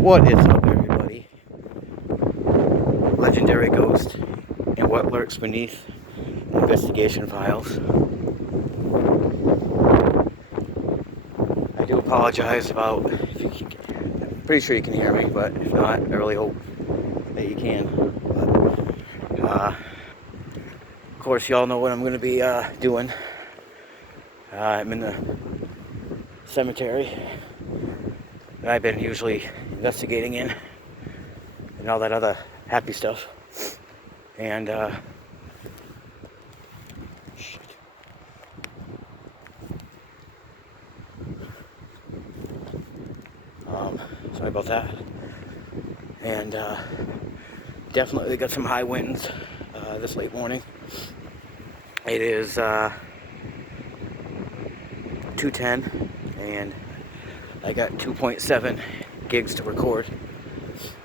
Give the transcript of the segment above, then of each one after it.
What is up, everybody? Legendary ghost and what lurks beneath investigation files. I do apologize about if you can, I'm pretty sure you can hear me, but if not, I really hope that you can. But, of course, y'all know what I'm going to be doing. I'm in the cemetery that I've been usually investigating in and all that other happy stuff. And shit. Sorry about that. And definitely got some high winds this late morning. It is 2:10 and I got 2.7 gigs to record.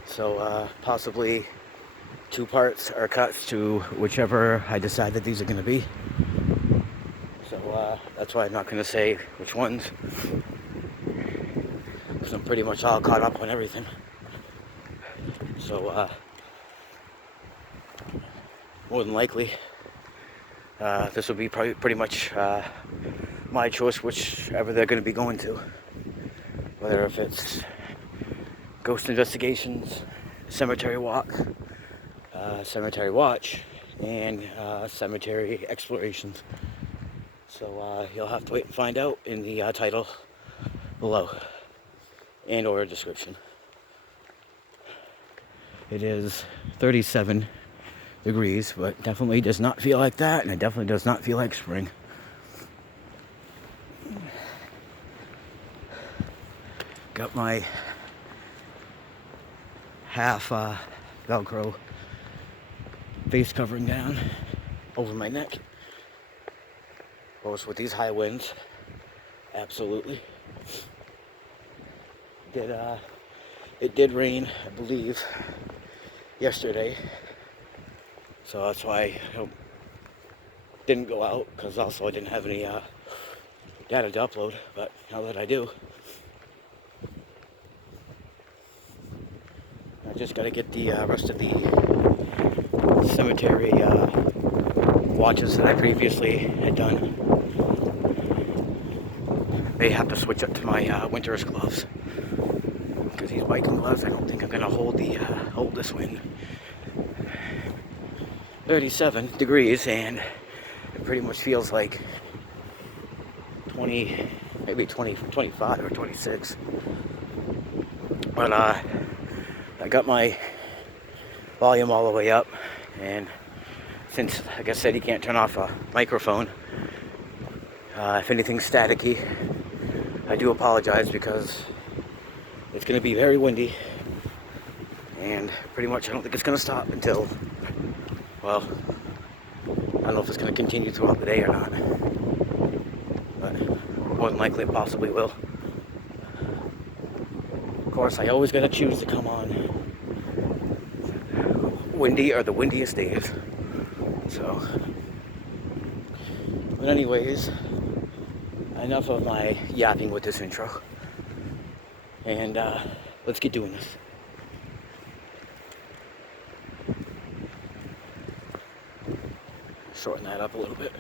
So possibly two parts or cuts to whichever I decide that these are going to be. So that's why I'm not going to say which ones, because I'm pretty much all caught up on everything. So more than likely this will be probably pretty much my choice, whichever they're going to be going to, whether if it's ghost investigations, cemetery walk, cemetery watch, and cemetery explorations. So you'll have to wait and find out in the title below and or description. It is 37 degrees, but definitely does not feel like that, and it definitely does not feel like spring. Got my half Velcro face covering down over my neck. Of course, with these high winds, absolutely. It did rain, I believe, yesterday, so that's why I didn't go out, because also I didn't have any data to upload. But now that I do, I just got to get the rest of the cemetery watches that I previously had done. May have to switch up to my winter's gloves, because these biking gloves, I don't think I'm gonna hold this wind. 37 degrees, and it pretty much feels like 20, maybe 25 or 26. But I got my volume all the way up, and since, like I said, you can't turn off a microphone, if anything's staticky, I do apologize, because it's going to be very windy, and pretty much I don't think it's going to stop until, well, I don't know if it's going to continue throughout the day or not, but more than likely it possibly will. Of course, I always got to choose to come on windy or the windiest days. So, but anyways, enough of my yapping with this intro, and let's get doing this. Shorten that up a little bit.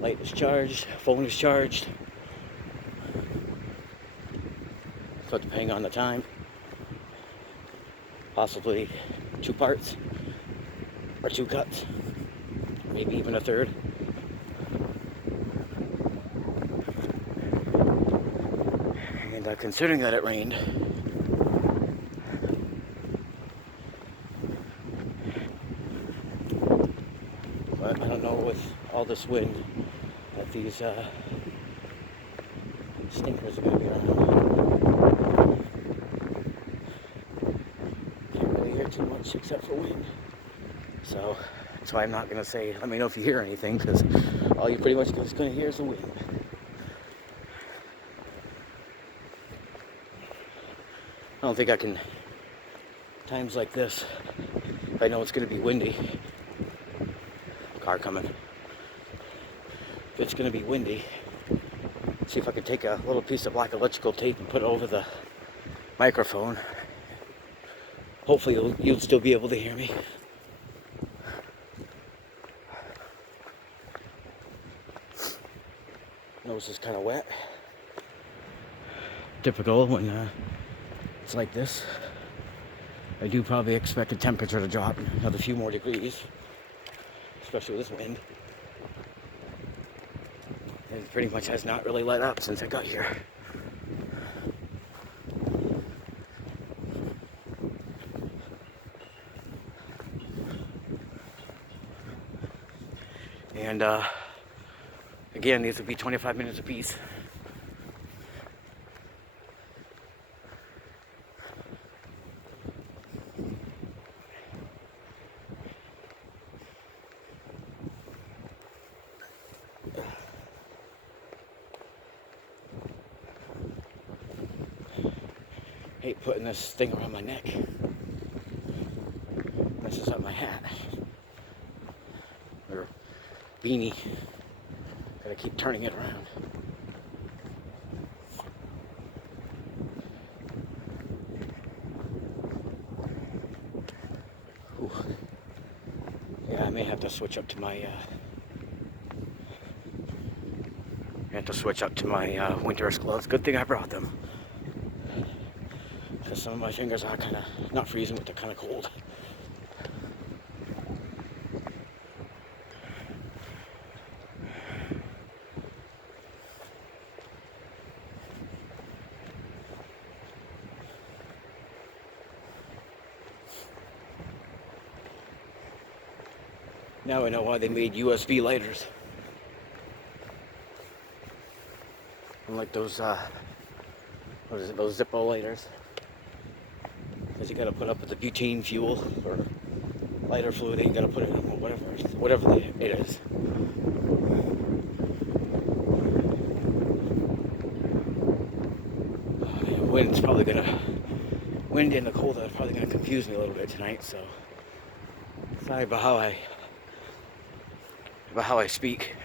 Light is charged, phone is charged. So depending on the time, possibly two parts or two cuts, maybe even a third. And considering that it rained, but I don't know with all this wind that these stinkers are going to be around. Can't really hear too much except for wind. So that's why I'm not going to say, let me know if you hear anything, because all you're pretty much just going to hear is the wind. I don't think I can, times like this, if I know it's going to be windy, car coming, if it's going to be windy, see if I can take a little piece of black electrical tape and put it over the microphone. Hopefully you'll still be able to hear me. Nose is kind of wet. Typical when it's like this. I do probably expect the temperature to drop another few more degrees, especially with this wind. It pretty much has not really let up since I got here. And again, these would be 25 minutes apiece. Hate putting this thing around my neck. Messes up my hat. Or beanie. Gotta keep turning it around. Ooh. Yeah, I may have to switch up to my winter's gloves. Good thing I brought them. Because some of my fingers are kind of not freezing, but they're kind of cold. Now I know why they made USB lighters. Unlike those, those Zippo lighters. Because you gotta put up with the butane fuel or lighter fluid that you gotta put in whatever it is. Wind in the cold is probably gonna confuse me a little bit tonight, so sorry about how I speak.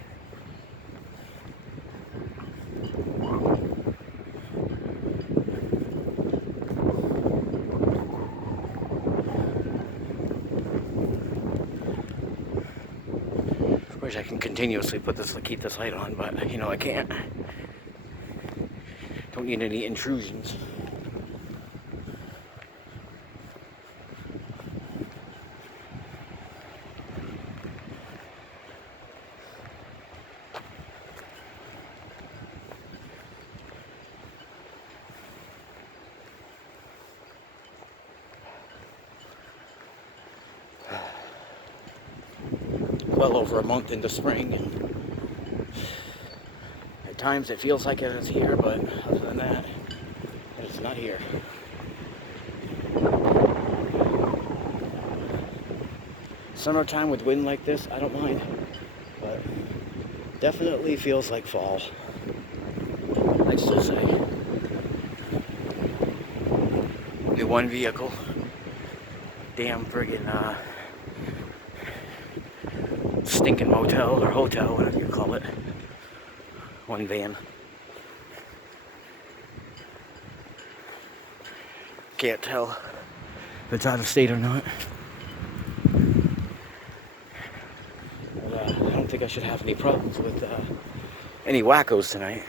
Of course I can continuously keep this light on, but you know I can't. Don't need any intrusions. Well over a month into spring, and at times it feels like it is here, but other than that, it's not here. Summertime with wind like this, I don't mind, but definitely feels like fall. I'd still say. Only one vehicle. Damn friggin' stinking motel or hotel, whatever you call it. One van. Can't tell if it's out of state or not. But, I don't think I should have any problems with any wackos tonight.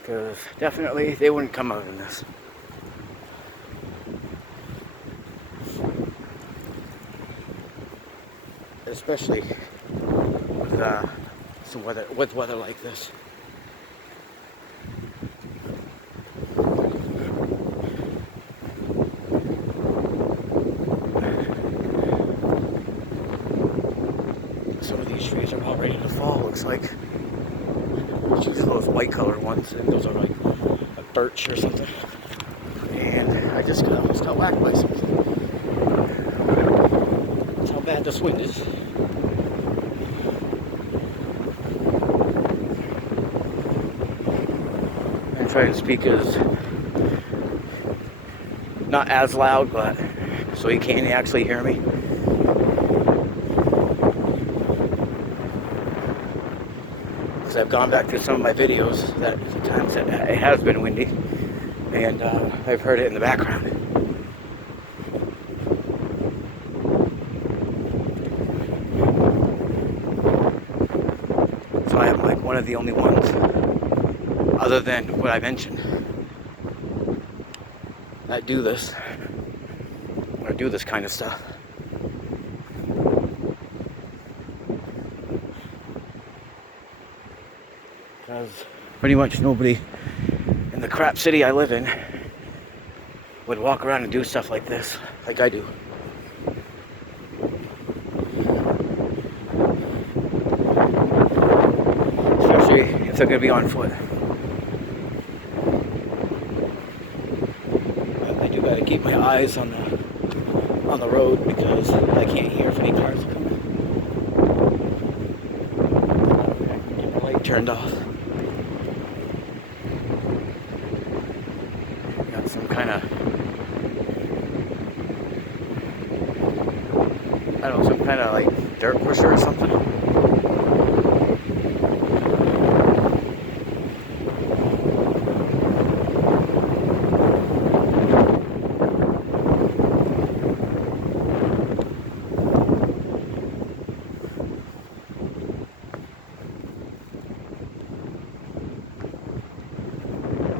Because definitely they wouldn't come out in this. Especially with weather like this. Some of these trees are all ready to fall. Looks like it's usually those white colored ones, and those are like a birch or something. And I just almost got whacked by something. That's how bad this wind is. Try to speak as not as loud, but so you can actually hear me. Because I've gone back to some of my videos that the times that it has been windy, and I've heard it in the background. So I am like one of the only ones, other than what I mentioned, that do this, or do this kind of stuff. Because pretty much nobody in the crap city I live in would walk around and do stuff like this, like I do. Especially if they're going to be on foot. But I do got to keep my eyes on the road because I can't hear if any cars are coming. Get the light turned off. Got some kind of, I don't know, some kind of like dirt pusher or something.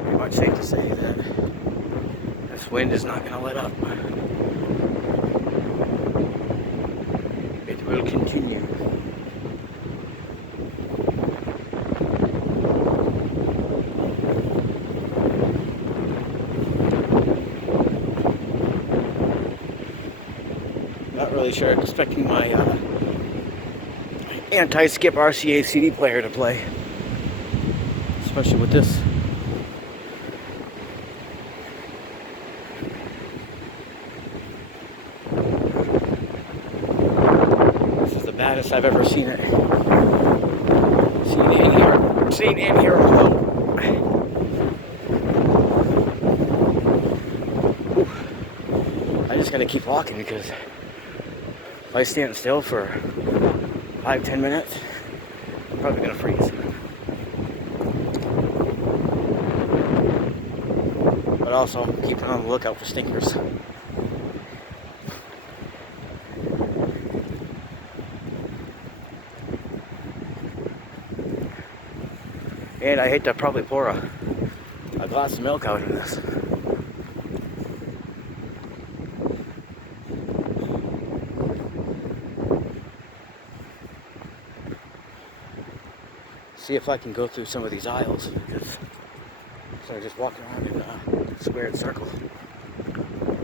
Pretty much safe to say that this wind is not going to let up. It will continue. Not really sure. Expecting my anti-skip RCA CD player to play, especially with this. This is the baddest I've ever seen it. Seen in here alone. I just gotta keep walking because if I stand still for 5-10 minutes, I'm probably gonna freeze. But also keeping on the lookout for stinkers. And I hate to probably pour a glass of milk out in this. See if I can go through some of these aisles, because so I just walk around in a squared circle,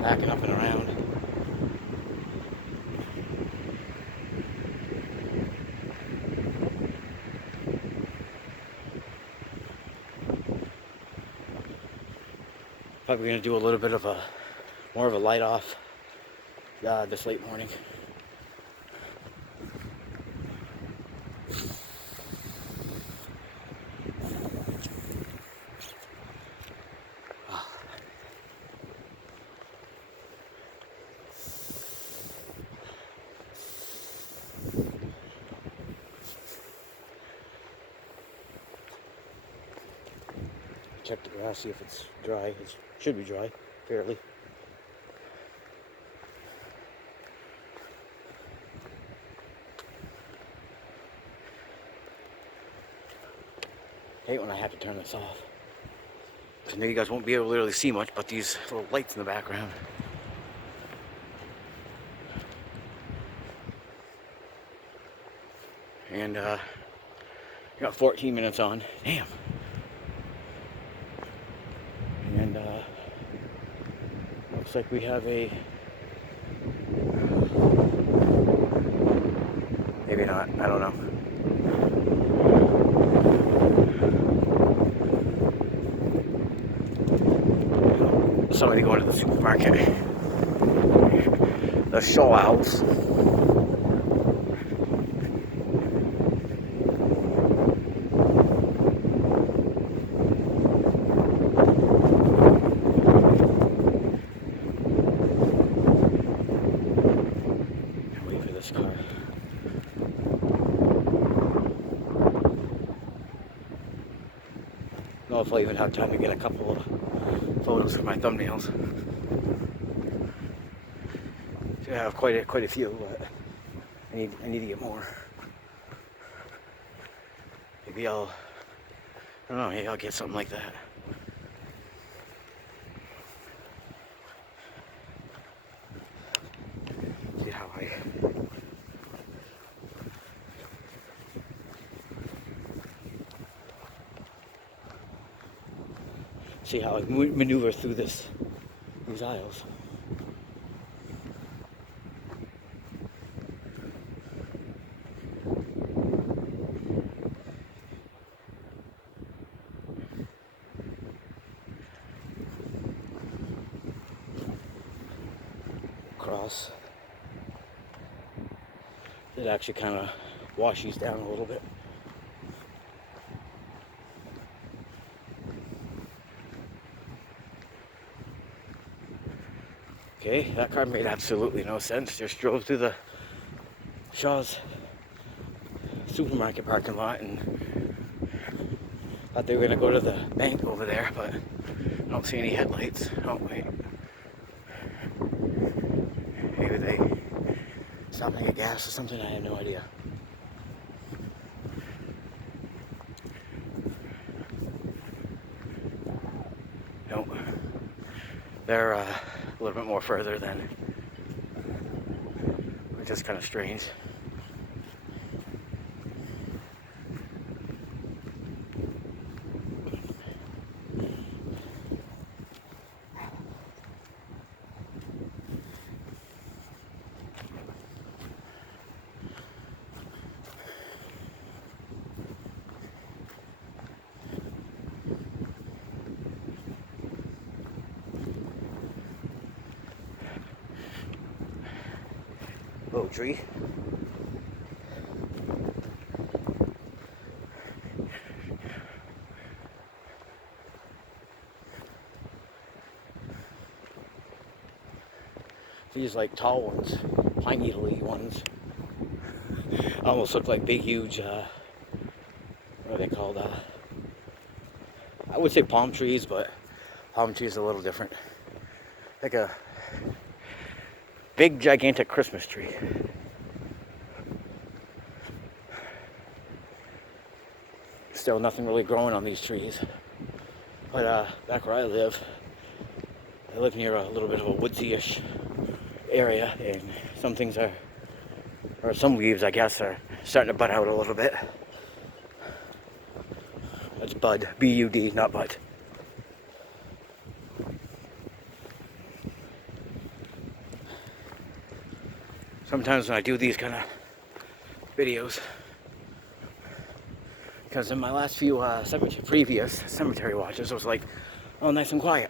backing up and around. Probably going to do a little bit of more of a light off this late morning. Check the grass, see if it's dry. It should be dry, fairly. I hate when I have to turn this off. I know you guys won't be able to really see much, but these little lights in the background. And got 14 minutes on. Damn. And looks like we have a, maybe not, I don't know. Somebody going to the supermarket. The show house. Wait for this car. No if I'll even have time to get a couple of photos for my thumbnails. So I have quite a few, but I need to get more. Maybe I don't know, maybe I'll get something like that. See how I maneuver through these aisles. Cross. It actually kind of washes down a little bit. Okay, that car made absolutely no sense. Just drove through the Shaw's supermarket parking lot and thought they were going to go to the bank over there, but I don't see any headlights. Oh, wait. Maybe they stopped to get gas or something. I have no idea. Nope. They're a little bit more further than, which is kind of strange. Little tree. These like tall ones, pine needle-y ones, almost look like big, huge, what are they called? I would say palm trees, but palm trees are a little different. Like a big, gigantic Christmas tree. Still nothing really growing on these trees. But back where I live near a little bit of a woodsy-ish area, and some things are, or some leaves, I guess, are starting to bud out a little bit. That's bud, B-U-D, not bud. Sometimes when I do these kind of videos, because in my last few previous cemetery watches, it was like, oh, nice and quiet.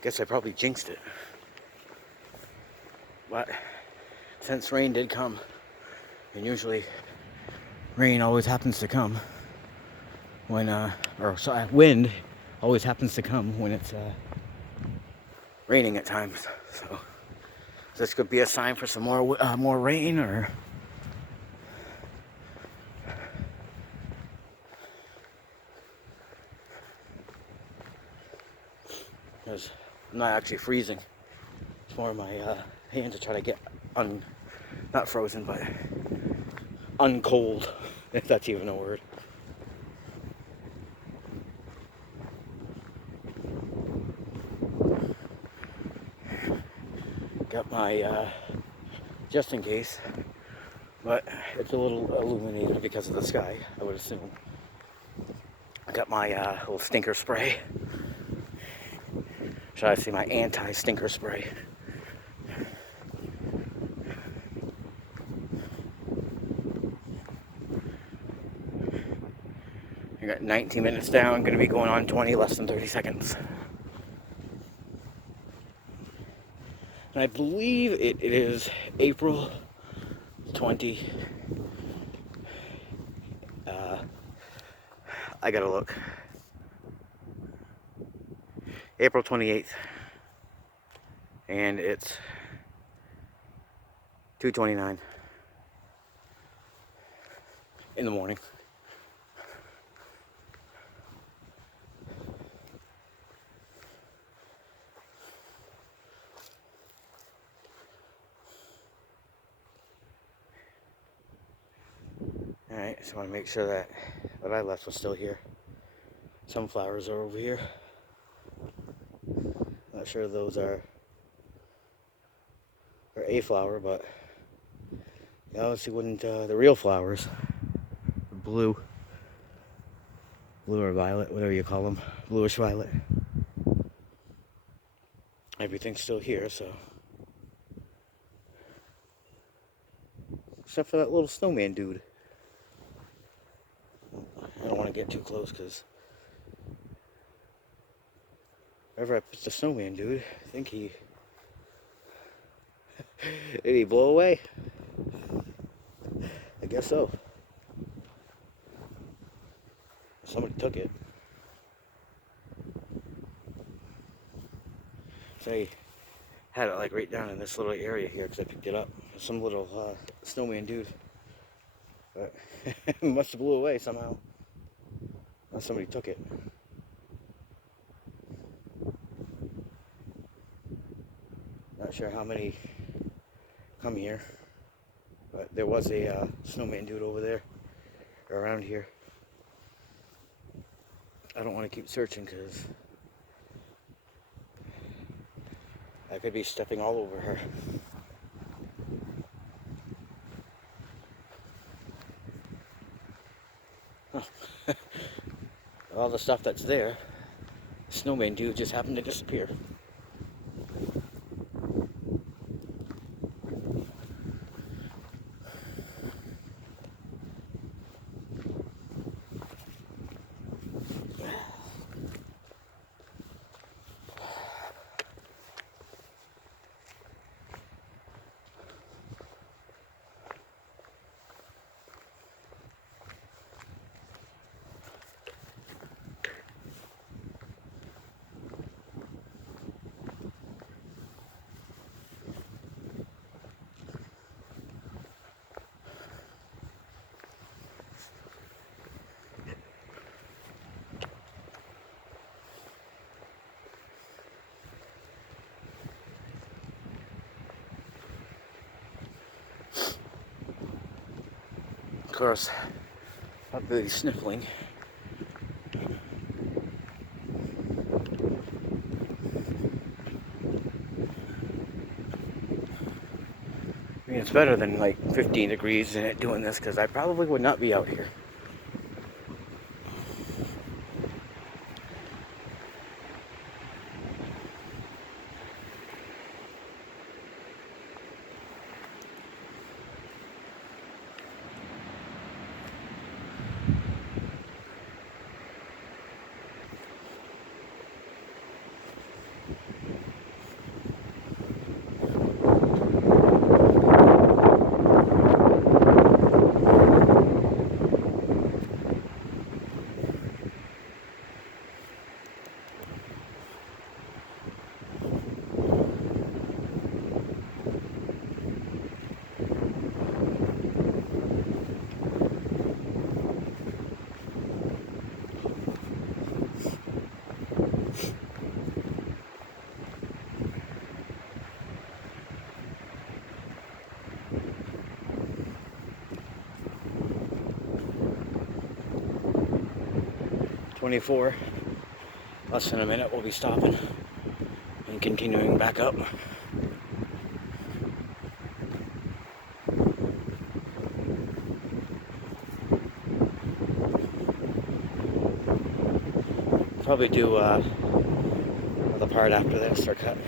Guess I probably jinxed it. But since rain did come, and usually rain always happens to come when, wind always happens to come when it's raining at times. So this could be a sign for some more rain, or because I'm not actually freezing. It's more my hands to try to get not frozen, but uncold, if that's even a word. Got my just in case, but it's a little illuminated because of the sky, I would assume. I got my little stinker spray. Should I say my anti-stinker spray? I got 19 minutes down, going to be going on 20, less than 30 seconds. And I believe it is April 20. I gotta look. April 28th. And it's 2:29. in the morning. Alright, so I want to make sure that what I left was still here. Sunflowers are over here. Not sure those are a flower, but yeah, let's see when the real flowers, blue or violet, whatever you call them, bluish violet. Everything's still here, so except for that little snowman dude. I don't want to get too close because wherever I put the snowman dude, I think did he blow away? I guess so. Somebody took it. So I had it like right down in this little area here because I picked it up. Some little snowman dude. But it must have blew away somehow. Unless somebody took it. Not sure how many come here. But there was a snowman dude over there. Around here. I don't want to keep searching because I could be stepping all over her. All the stuff that's there, snowman dude just happened to disappear. Of course, not really sniffling. I mean, it's better than like 15 degrees in it doing this because I probably would not be out here. .24, less than a minute, we'll be stopping and continuing back up. Probably do the part after this or cut.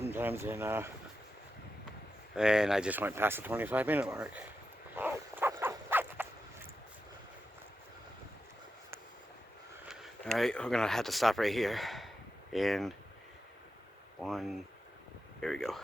sometimes, and I just went past the 25-minute mark. Alright, we're gonna have to stop right here. In one, there we go.